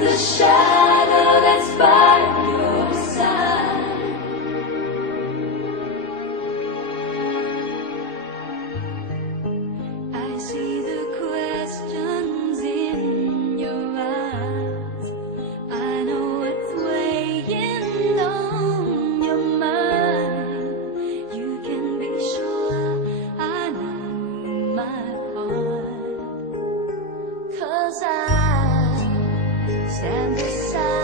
the shadow that's by your side. I see the questions in your eyes. I know what's weighing on your mind. You can be sure I know my part, 'cause I stand beside